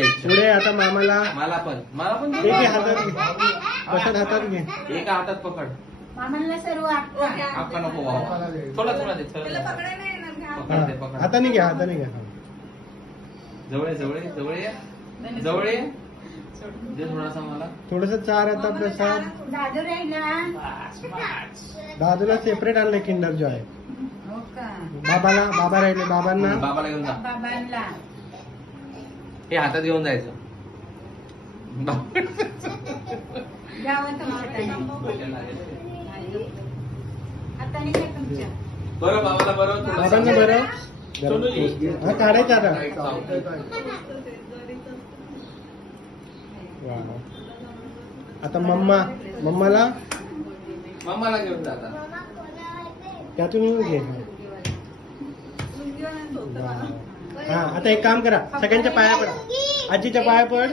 मनाच्या इच्छा. पुढे आता मामाला मला पण एक घे हातात घे. प्रसाद हातात घे. एका हातात पकड. मामाला सर्व आप्पा नको बाबा. थोडा थोडा दे. पकड दे, पकड. हाताने घ्या हाताने घ्या. जवळ ये, जवळ ये, जवळ ये. जवळ ये. दे थोडासा मला. थोडस चार आता प्रसाद. दादू राहिला. दादूला सेपरेट आणलंय किंडर जॉय. हो का बाबाला बाबा राहिले बाबांना. बाबाला घेऊन जा. बाबांना हे हातात घेऊन जायचं. द्यावं तुमच्या हाताने काय तुमच्या बरं बाबाला बरं. बाबांना बरं. हा काढायचं आता. वा. आता मम्माला मम्माला घेऊन जा आता. त्यातून येऊन घे. हा आता एक काम करा सगळ्यांच्या पाया पड. आजीच्या पाया पड.